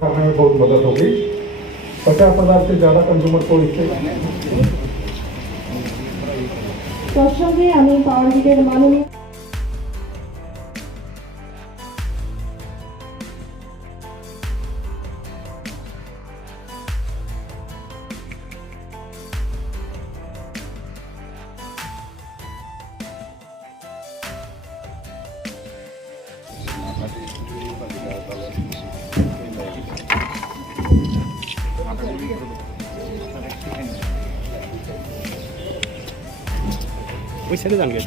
करने में बहुत मदद होगी। 50,000 से ज़्यादा कंज्यूमर को इससे তৎসঙ্গে আমি পাওয়ার গ্রিডের মাননীয় ওই সাইডে যান গেট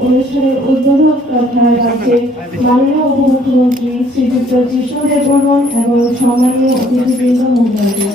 অনুষ্ঠানের উদ্বোধক তথা রাজ্যের মাননীয় উপমুখ্যমন্ত্রী শ্রীযুক্ত জিষ্ণু দেববর্মন এবং সম্মানীয় অতিথিবৃন্দ মণ্ডলী।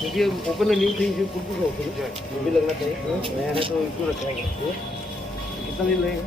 क्योंकि ओपन न्यू थिंग जो कुछ हो वो भी लगना चाहिए नया है तो इसको रखेंगे कितना दिन लगेगा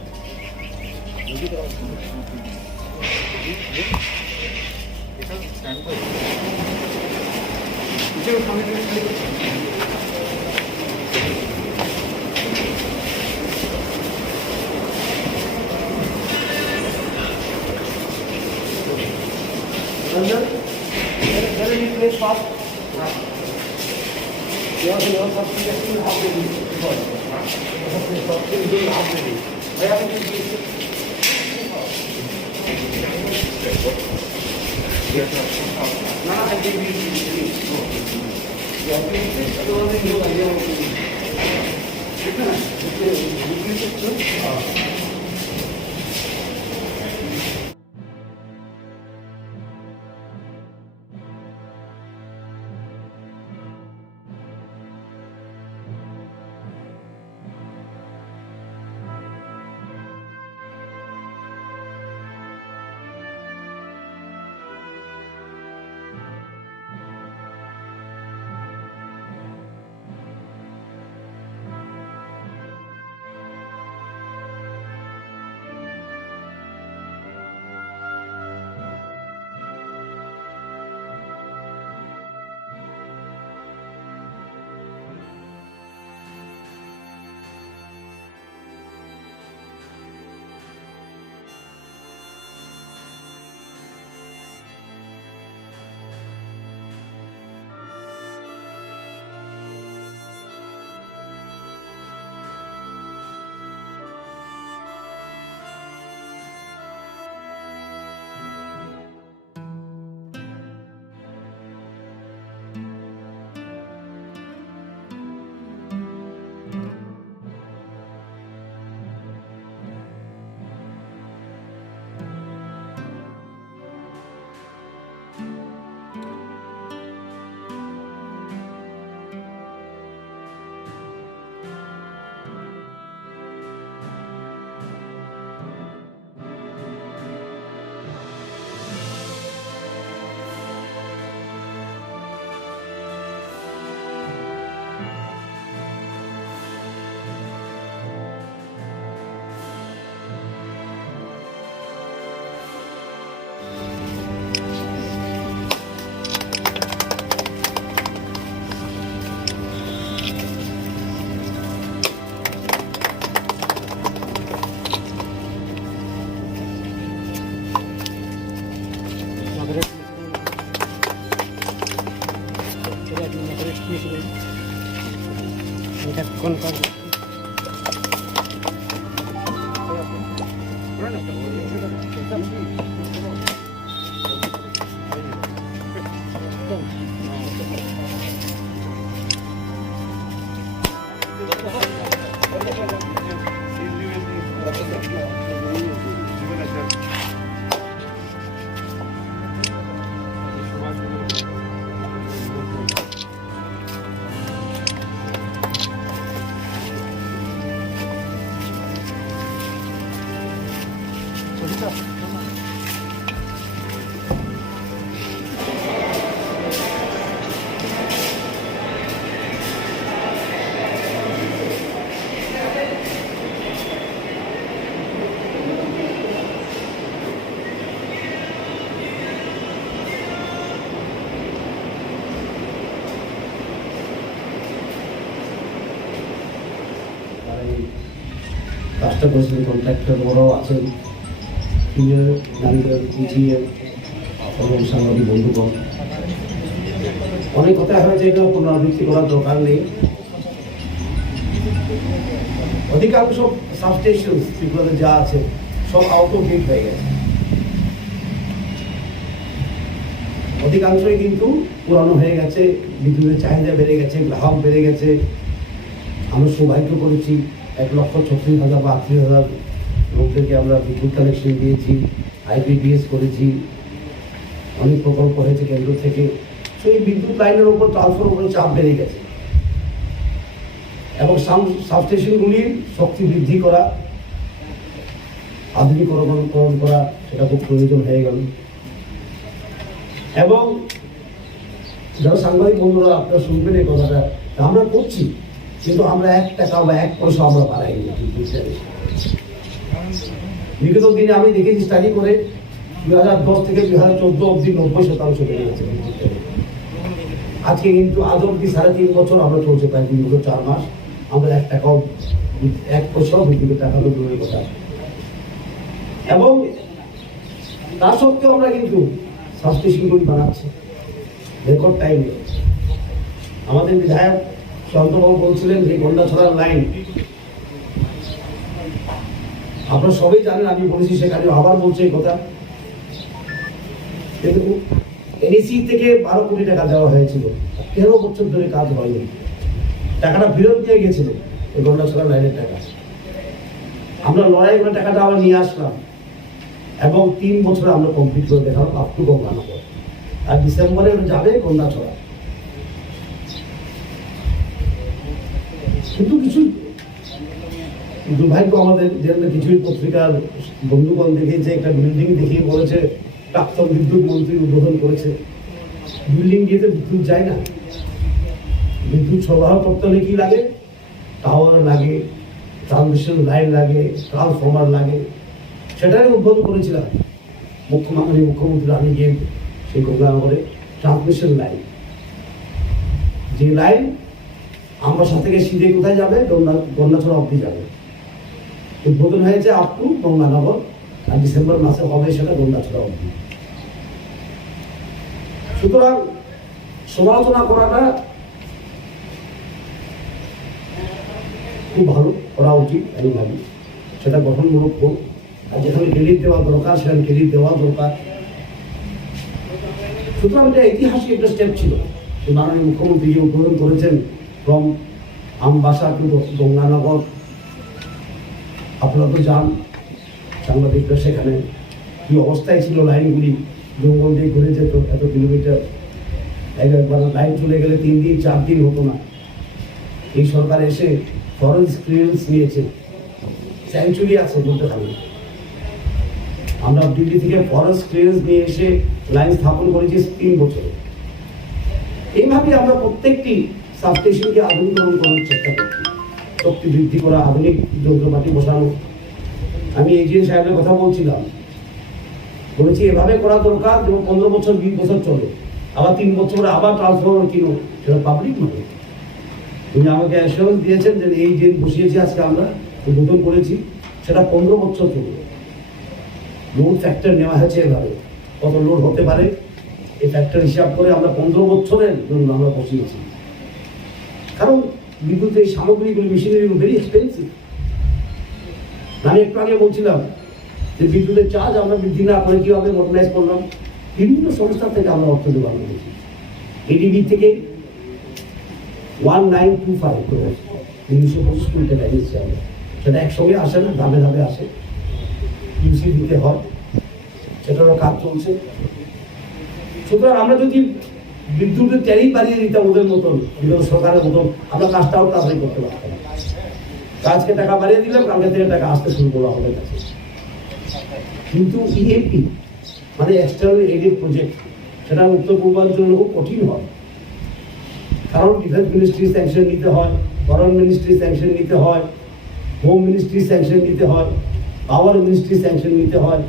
কাজটা করেছিলেন কন্ট্রাক্টর ওরাও আছেন, সিনিয়র ম্যানেজার, ইঞ্জিনিয়ার এবং সাংবাদিক বন্ধুগণ। অনেক কথা হয়েছে, এটা পুনরাবৃত্তি করার দরকার নেই। অধিকাংশ সাবস্টেশন ত্রিপুরাতে যা আছে সব আউট অফ ডেট হয়ে গেছে, অধিকাংশই কিন্তু পুরানো হয়ে গেছে, বিদ্যুতের চাহিদা বেড়ে গেছে, গ্রাহক বেড়ে গেছে। আমরা সৌভাগ্য করেছি 1,36,000 বা 38,000 লোকদেরকে আমরা বিদ্যুৎ কানেকশন দিয়েছি, IPPS করেছি, অনেক প্রকল্প হয়েছে কেন্দ্র থেকে। তো এই বিদ্যুৎ লাইনের ওপর ট্রান্সফার উপরে চাপ বেড়ে গেছে এবং সাবস্টেশনগুলির শক্তি বৃদ্ধি করা, আধুনিকরণ করা সেটা খুব প্রয়োজন হয়ে গেল। এবং যারা সাংবাদিক বন্ধুরা আপনারা শুনবেন এই কথাটা, আমরা করছি কিন্তু আমরা 1 টাকা বা 1 পয়সা আমরা বাড়াইনি। বিগত দিনে আমি দেখেছি স্টাডি করে 2010 থেকে 2014 অব্দি 90% বেড়ে গেছে। আজকে কিন্তু আজ অব্দি 3.5 বছর আমরা চলছে, প্রায় 2 বছর 4 মাস, আমরা 1 টাকাও 1 পয়সাও বিদ্যুতের টাকা দূরের কথা। এবং তা সত্ত্বেও আমরা কিন্তু সাবস্টেশনগুলি বানাচ্ছি রেকর্ড টাইমে। আমাদের বিধায়ক শান্তবাবু বলছিলেন যে গন্ডাছড়ার লাইন, আপনারা সবাই জানেন, আমি বলেছি সেখানে, আবার বলছি এই কথা। কিন্তু NEC থেকে 12 কোটি টাকা দেওয়া হয়েছিল, 13 বছর ধরে কাজ হয়নি। টাকাটা ফেরত দিয়ে গেছিল এই গন্ডাছড়া লাইনের টাকা। আমরা লড়াই করে টাকাটা আবার নিয়ে আসলাম এবং 3 বছরে আমরা কমপ্লিট করে দেখালাম আপ টু গঙ্গানগর। আর ডিসেম্বরে যাবে গন্ডাছড়া। কিন্তু কিছু দুর্ভাগ্য আমাদের, যেখানে কিছুই পত্রিকার বন্ধুগণ দেখেছে, একটা বিল্ডিং দেখিয়ে বলেছে প্রাক্তন বিদ্যুৎ মন্ত্রী উদ্বোধন করেছে। বিল্ডিং দিয়ে তো বিদ্যুৎ যায় না। বিদ্যুৎ সরবরাহ করতে হলে কি লাগে? টাওয়ার লাগে, ট্রান্সমিশন লাইন লাগে, ট্রান্সফর্মার লাগে। সেটাই উদ্বোধন করেছিলাম মুখ্যমন্ত্রী আমি গিয়ে সেই গঙ্গানগরে ট্রান্সমিশন লাইন, যে লাইন আমরা সাথে সিধে কোথায় যাবে? গন্ডাছড়া অব্দি যাবে। উদ্বোধন হয়েছে আপ টু গঙ্গানগর, আর ডিসেম্বর মাসে হবে সেটা গন্ডাছড়া অব্দি। সুতরাং সমালোচনা করাটা খুব ভালো, করা উচিত আমি ভাবি। সেটা গঠনমূলক হোক, আর যেখানে ক্রেডিট দেওয়া দরকার সেখানে ক্রেডিট দেওয়া দরকার। সুতরাং এটা ঐতিহাসিক একটা স্টেপ ছিল। মাননীয় মুখ্যমন্ত্রী যে উদ্বোধন করেছেন ফ্রম আমবাসা টু গঙ্গানগর, আপনারা তো যান, সাংবাদিকরা সেখানে কি অবস্থায় ছিল, লাইনগুলি জঙ্গল দিয়ে ঘুরে যেত এত কিলোমিটার। একবার লাইন চলে গেলে 3 দিন 4 দিন হতো না। এই সরকার এসে ফরেস্ট ক্লিয়ারেন্স নিয়েছে, স্যাংচুরি আছে বলতে পারি। আমরা দিল্লি থেকে ফরেস্ট ক্লিয়ারেন্স নিয়ে এসে লাইন স্থাপন করেছি 3 বছরে। এইভাবে আমরা প্রত্যেকটি সাবস্টেশনকে আধুনিকরণ করার চেষ্টা করছি, শক্তি বৃদ্ধি করা, আধুনিক যন্ত্রপাতি বসানো। আমি এজিএন সাহেবের কথা বলছিলাম, বলেছি এভাবে করা দরকার যেমন 15 বছর 20 বছর চলে, আবার 3 বছর আবার ট্রান্সফরমার কিনো, সেটা পাবলিক নয়। উনি আমাকে অ্যাসিওরেন্স দিয়েছেন যে এই যে বসিয়েছি আজকে আমরা উদ্বোধন করেছি সেটা 15 বছর চলবে। লোড ফ্যাক্টর নেওয়া হয়েছে এভাবে, কত লোড হতে পারে এই ফ্যাক্টর হিসাব করে আমরা 15 বছরের জন্য আমরা বসিয়েছি। কারণ বিদ্যুতের সামগ্রীগুলি মেশিনারি ভেরি এক্সপেন্সিভ। আমি একটু আগে বলছিলাম যে বিদ্যুতের চার্জ আমরা বৃদ্ধি না করে কীভাবে মডার্নাইজ করলাম, বিভিন্ন সংস্থা থেকে আমরা অর্থ জোগাড় করেছি। এডিবি থেকে 1925 করে 1925 কোটি টাকা দিচ্ছি আমরা। সেটা একসঙ্গে আসে না, ধাপে ধাপে আসে, ইউসি দিতে হয়, সেটারও কাজ চলছে। সুতরাং আমরা যদি বিদ্যুতের ট্যারিফ বাড়িয়ে দিতাম ওদের মতন, বিগত সরকারের মতন, আমরা কাজটাও তাড়াতাড়ি করতে পারতাম। আজকে টাকা বাড়িয়ে দিলাম, কালকে থেকে টাকা আসতে শুরু করলো আমাদের কাছে। কিন্তু ইএপি মানে এক্সটার্নাল এডেড প্রজেক্ট, সেটা উত্তর পূর্বাঞ্চলের খুব কঠিন হয়, কারণ ডিফেন্স মিনিস্ট্রি স্যাংশন নিতে হয়, ফরেন মিনিস্ট্রি স্যাংশন নিতে হয়, হোম মিনিস্ট্রি স্যাংশন নিতে হয়, পাওয়ার মিনিস্ট্রি স্যাংশন নিতে হয়।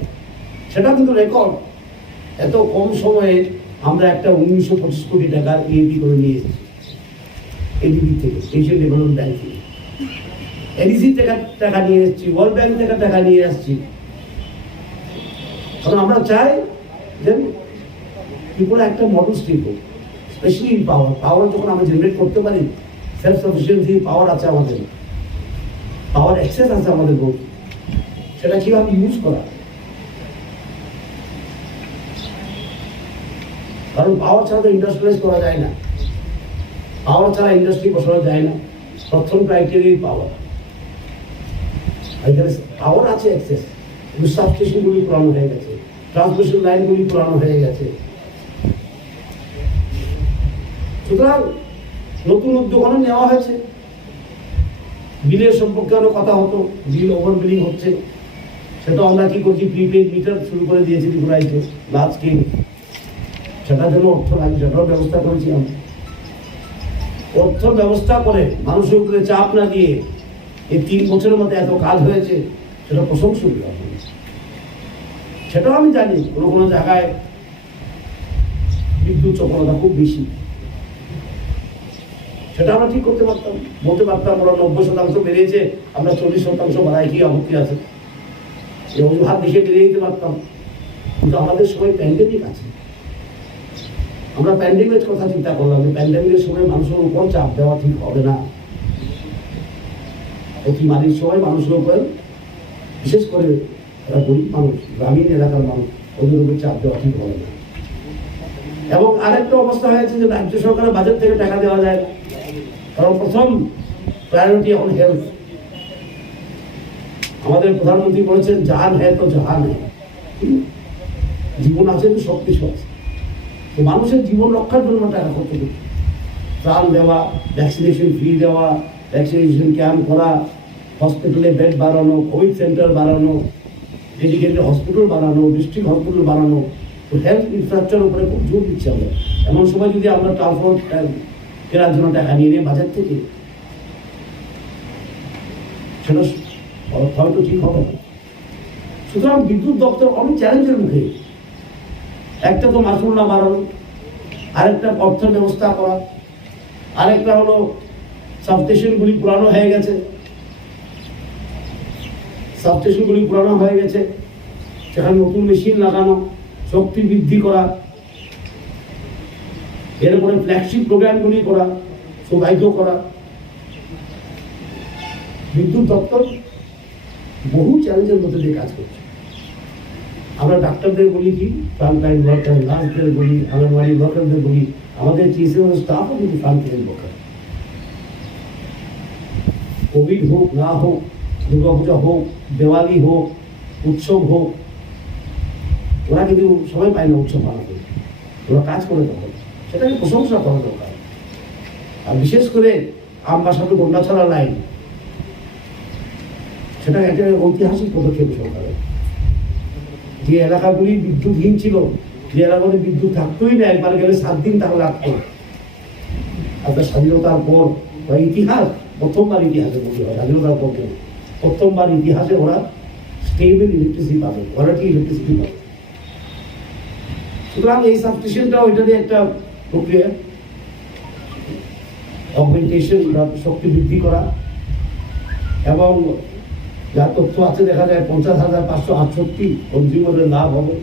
সেটা কিন্তু রেকর্ড। এত কম সময়ে আমরা একটা 1925 কোটি টাকার ইএপি করে নিয়ে এসেছি এডিবি থেকে, এশিয়ান ডেভেলপমেন্ট ব্যাংক থেকে। এডিসি থেকে টাকা নিয়ে এসেছি, ওয়ার্ল্ড ব্যাংক থেকে টাকা নিয়ে আসছি। কারণ আমরা চাই যে কি করে একটা মডেল স্টেট হোক, স্পেশালি ইন পাওয়ার। পাওয়ার যখন আমরা জেনারেট করতে পারি, সেলফ সাফিসিয়েন্সি পাওয়ার আছে আমাদের, পাওয়ার অ্যাক্সেস আছে আমাদের বহু, সেটা কীভাবে ইউজ করা। কারণ পাওয়ার ছাড়া তো ইন্ডাস্ট্রিয়ালাইজ করা যায় না, পাওয়ার ছাড়া ইন্ডাস্ট্রি বসানো যায় না। প্রথম ক্রাইটেরিয়া পাওয়ার। এখানে পাওয়ার আছে অ্যাক্সেস, কিন্তু সাবস্টেশনগুলি পুরানো হয়ে গেছে, ট্রান্সমিশন লাইনগুলি পুরানো হয়ে গেছে। সুতরাং নতুন উদ্যোগ অনেক নেওয়া হয়েছে। বিলের সম্পর্কে অনেক কথা হতো, বিল ওভার বিলিং হচ্ছে, সেটা আমরা কি করছি, প্রিপেড মিটার শুরু করে দিয়েছি ত্রিপুরাইতে লার্জ স্কেল। সেটার জন্য অর্থ লাগে, সেটাও ব্যবস্থা করেছি আমরা। অর্থ ব্যবস্থা করে মানুষের উপরে চাপ না দিয়ে এই 3 বছরের মধ্যে এত কাজ হয়েছে, সেটা প্রশংসনীয়। সেটাও আমি জানি কোনো কোনো জায়গায় বিদ্যুৎ চক্রতা খুব বেশি, সেটা আমরা ঠিক করতে পারতাম, বলতে পারতাম ওরা 90% বেরিয়েছে, আমরা 40% বাড়াই, কি আপত্তি আছে, এই অজুহাত দেখে বেরিয়ে দিতে পারতাম। কিন্তু আমাদের সময় প্যান্ডেমিক আছে, আমরা প্যান্ডেমিকের কথা চিন্তা করলাম যে প্যান্ডেমিকের সময় মানুষের উপর চাপ দেওয়া ঠিক হবে না। অতিমারির সময় মানুষের উপর, বিশেষ করে যারা গরিব মানুষ, গ্রামীণ এলাকার মানুষ, ওদের উপর চাপ দেওয়া ঠিক হবে না। এবং আরেকটা অবস্থা হয়েছে যে রাজ্য সরকারের বাজেট থেকে টাকা দেওয়া যায়, কারণ প্রথম প্রায়োরিটি এখন হেলথ। আমাদের প্রধানমন্ত্রী বলেছেন জান হ্যায় তো জাহান হ্যায়, জীবন আছে তো সব কিছু আছে। তো মানুষের জীবন রক্ষার জন্য টাকা খরচ করতে, ত্রাণ দেওয়া, ভ্যাকসিনেশন ফ্রি দেওয়া, ভ্যাকসিনেশন ক্যাম্প করা, হসপিটালে বেড বাড়ানো, কোভিড সেন্টার বাড়ানো, ডেডিকেটেড হসপিটাল বাড়ানো, ডিস্ট্রিক্ট হসপিটাল বাড়ানো। তো হেলথ ইনফ্রাস্ট্রাকচারের উপরে খুব জোর দিচ্ছি আমরা। এমন সময় যদি আমরা ট্রান্সপোর্ট কেনার জন্য টাকা নিয়ে নিই বাজার থেকে, সেটা হয়তো ঠিক হবে না। সুতরাং বিদ্যুৎ দপ্তর অনেক চ্যালেঞ্জের মুখে। একটা তো মাসুল না বাড়ানো, আরেকটা অর্থ ব্যবস্থা করা, আরেকটা হলো সাবস্টেশনগুলি পুরানো হয়ে গেছে, সাবস্টেশনগুলি পুরানো হয়ে গেছে, সেখানে নতুন মেশিন লাগানো, শক্তি বৃদ্ধি করা, এরপরে ফ্ল্যাগশিপ প্রোগ্রামগুলি করা, সৌভাগ্য করা। বিদ্যুৎ দপ্তর বহু চ্যালেঞ্জের মধ্যে দিয়ে কাজ করছে। আমরা ডাক্তারদের বলি কি, ফ্রন্টলাইন ওয়ার্কার, নার্সদের বলি, আঙ্গনওয়াড়ি ওয়ার্কারদের বলি, আমাদের চিকিৎসা স্টাফও কিন্তু ফ্রন্টলাইন ওয়ার্কার। কোভিড হোক না হোক, দুর্গাপূজা হোক, দেওয়ালি হোক, উৎসব হোক, ওরা কিন্তু সবাই পায় না উৎসব পালন, ওরা কাজ করে তখন, সেটাকে প্রশংসা করা দরকার। আর বিশেষ করে আমবাসাতে গন্ডাছড়া লাইন, সেটা একটা ঐতিহাসিক পদক্ষেপ সরকারের। যে এলাকাগুলি বিদ্যুৎহীন ছিল, যে এলাকাগুলি বিদ্যুৎ থাকতোই না, একবার গেলে 7 দিন তাহলে লাগতো। আপনার স্বাধীনতার পর বা ইতিহাস, প্রথমবার ইতিহাসে বলি হয়, স্বাধীনতার পর প্রথমবার ইতিহাসে ওরা স্টেবল ইলেকট্রিসিটি পাবে, কোয়ালিটি ইলেকট্রিসিটি পাবে। সুতরাং এই সাবস্টেশনটাও এটারই একটা প্রক্রিয়া, অগমেন্টেশন, শক্তি বৃদ্ধি করা। এবং যা তথ্য আছে দেখা যায় 50,568 কনজিউমারের লাভ হবে।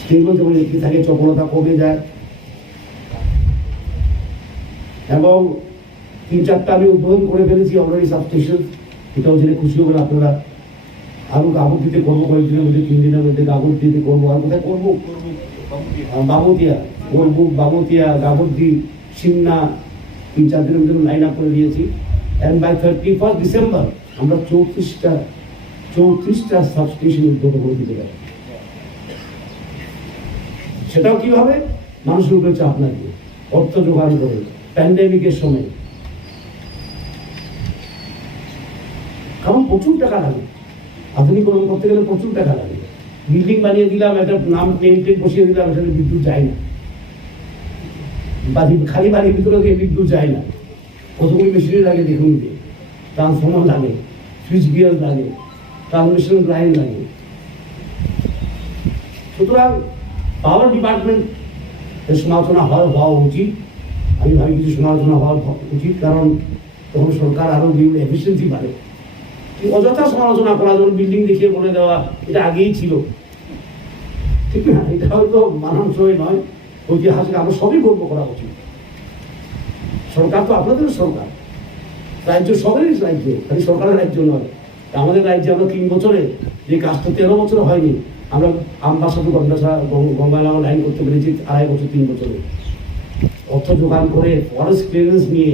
স্টেবল যখন একটি থাকে, চপলতা কমে যায়। এবং 3-4টা আমি উদ্বোধন করে ফেলেছি অলরেডি সাবস্টেশন। এটাও জেনে খুশি হবেন আপনারা। আরও গাবুতিতে করবো কয়েকদিনের মধ্যে, 3 দিনের মধ্যে গাবুতিতে করবো। আর কোথায় করবো? বাবুতিয়া করবো, বাবুতিয়া, গাবুতি, সিমনা, 3-4 দিনের মধ্যে লাইন আপ করে দিয়েছি। অ্যান্ড বাই 31 ডিসেম্বর আমরা 34টা সাবস্টেশন উদ্বোধন করে দিতে পারি। সেটাও কিভাবে? মানুষের উপরে চাপ না দিয়ে, অর্থ জোগাড় করে, প্যান্ডেমিকের সময়। কারণ প্রচুর টাকা লাগে, আধুনিকরণ করতে গেলে প্রচুর টাকা লাগে। বিল্ডিং বানিয়ে দিলাম, একটা নাম নেম টেম বসিয়ে দিলাম, এখানে বিদ্যুৎ যায় না। খালি বাড়ির ভিতরে দিয়ে বিদ্যুৎ যায় না। কতগুলি মেশিনারি লাগে দেখুন, ট্রান্সফর্মার লাগে, সুইচ গিয়ার লাগে, ট্রান্সমিশন লাইন লাগে। সুতরাং পাওয়ার ডিপার্টমেন্ট সমালোচনা হওয়া উচিত। আমি ভাবি কিছু সমালোচনা হওয়া উচিত, কারণ তখন সরকার আরও বিভিন্ন এফিসিয়েন্সি বাড়ে। অযথা সমালোচনা করা, যেমন বিল্ডিং দেখিয়ে বলে দেওয়া, এটা আগেই ছিল, ঠিক না? এটা হয়তো মানানসই নয়। ঐতিহাসিক আমরা সবই গর্ব করা উচিত। সরকার তো আপনাদের সরকার, রাজ্য সবারই রাজ্য, খালি সরকারের রাজ্য নয়। আমাদের রাজ্যে আমরা 3 বছরে যে কাজটা 13 বছরে হয়নি, আমরা আমবাসা টু গঙ্গালাও লাইন করতে পেরেছি 2.5 বছর 3 বছরে। অর্থ জোগাড় করে, ফরেস্ট ক্লিয়ারেন্স নিয়ে।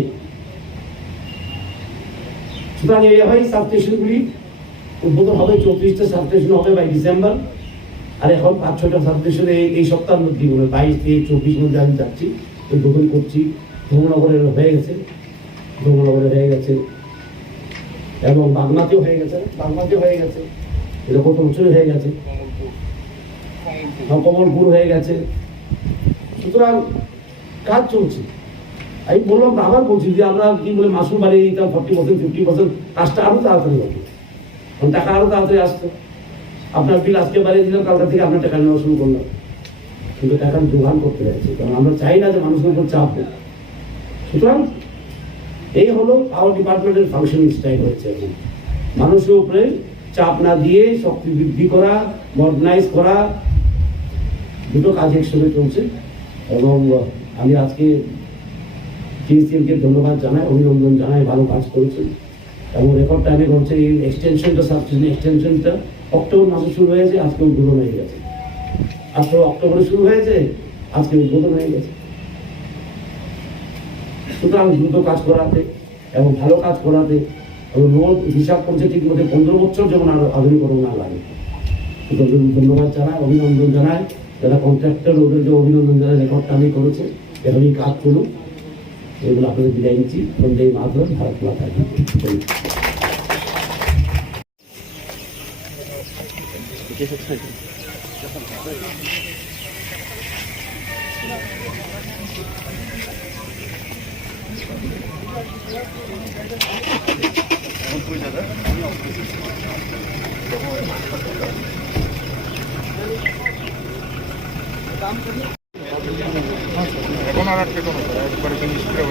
সুতরাং এইভাবেই সাবস্টেশনগুলি উদ্বোধন হবে। 34টা সাবস্টেশন হবে বাই ডিসেম্বর। আর এখন 5-6টা সাবস্টেশনে এই সপ্তাহের মধ্যে, 22 থেকে 24 মধ্যে আমি যাচ্ছি, উদ্বোধন করছি। ধর্মনগরের হয়ে গেছে, ধর্মনগরে হয়ে গেছে, এবং বাগমাতেও হয়ে গেছে, এটা কত বছরে হয়ে গেছে, কমলপুর হয়ে গেছে। সুতরাং কাজ চলছে। আমি বললাম, আবার বলছি যে আমরা কি বলে মাসুল বাড়িয়ে দিতাম 40%, 50%, কাজটা আরও তাড়াতাড়ি হবে, কারণ টাকা আরও তাড়াতাড়ি আসতো। আপনার বিল আজকে বাড়িয়ে দিলাম, কালকা থেকে আপনার টাকা নেওয়া শুরু করলাম, কিন্তু টাকা জোগান করতে হয়েছে, কারণ আমরা চাই না যে মানুষের উপর চাপ হোক। সুতরাং এই হলো পাওয়ার ডিপার্টমেন্টের ফাংশনিং স্টাইল হয়েছে। এখন মানুষের উপরে চাপ না দিয়ে শক্তি বৃদ্ধি করা, মডার্নাইজ করা, দুটো কাজ একসঙ্গে চলছে। এবং আমি আজকে টিএসসিএলকে ধন্যবাদ জানাই, অভিনন্দন জানাই, ভালো কাজ করেছে এবং রেকর্ড টাইমে করছে। এই এক্সটেনশনটা, সাবস্টেশন এক্সটেনশনটা অক্টোবর মাসে শুরু হয়েছে, আজকে উদ্বোধন হয়ে গেছে। আজকে অক্টোবরে শুরু হয়েছে, আজকে উদ্বোধন হয়ে গেছে। সুতরাং দ্রুত কাজ করাতে এবং ভালো কাজ করাতে, এবং রোড হিসাব করছে ঠিক মতো 15 বছর যেমন আরো আধুনিকরণ না লাগে। সুতরাং ধন্যবাদ জানাই, অভিনন্দন জানাই, যারা কন্ট্রাক্টর ওদের যে অভিনন্দন জানাই, রেকর্ড টাইমে করেছে। এভাবেই কাজ করুন। এগুলো আপনাদের বিদায় নিচ্ছি। বন্দে মাতরম, ভারত মাতা কি এখন আর একটা কোনো একবারে ফিনিশ করে